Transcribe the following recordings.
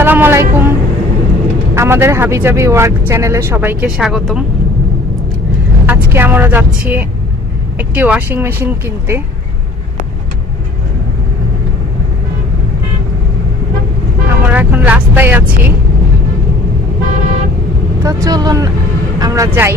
আসসালামু আলাইকুম। আমাদের হাবিজাবি ওয়ার্ক চ্যানেলে সবাইকে স্বাগতম। আজকে আমরা যাচ্ছি একটি ওয়াশিং মেশিন কিনতে। আমরা এখন রাস্তায় আছি, তো চলুন আমরা যাই।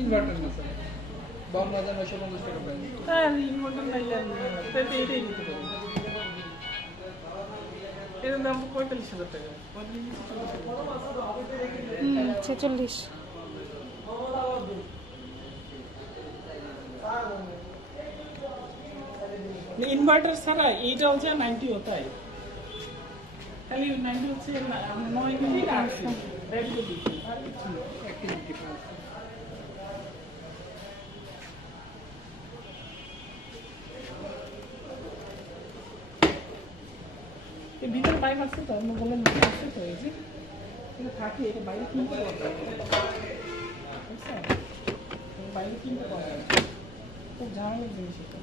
ইনভার্টার না স্যার 52,950 টাকা প্রাইস। হ্যাঁ ইনভার্টার নাইলে তাহলে এটাই নিতে পারবো। এর দাম 45,000 টাকা। 46। इन्वर्टर सारा এইটা হচ্ছে 90 होता है খালি 90 হচ্ছে 9 মিনিট আছে রেডি করে দিচ্ছি আর কিছু না অ্যাক্টিভিটি এই ভিতরে পাইপ আছে তো আমি বললাম না আছে তো এই যে এটা থাকে এটা বাইরে কিনতে পাওয়া যায় বুঝছেন বাইরে কিনতে পাওয়া যায় খুব ঝামেলার জিনিস এটা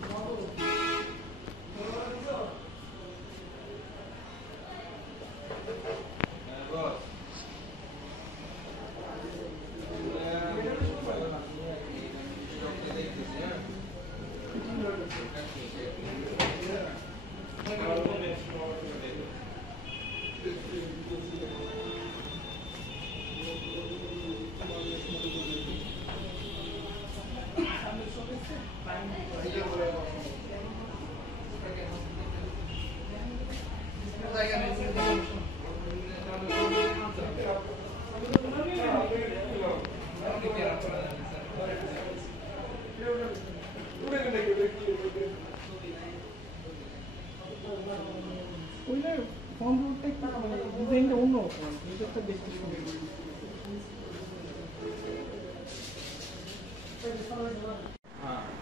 ডিজাইনটা অন্যরকম এটা বেশি সুন্দর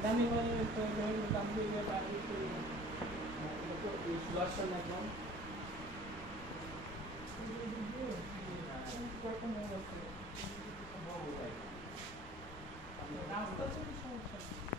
দামি মানে দাম দিয়ে পারবে সুদর্শন একদম রাস্তা ছিল সমস্যা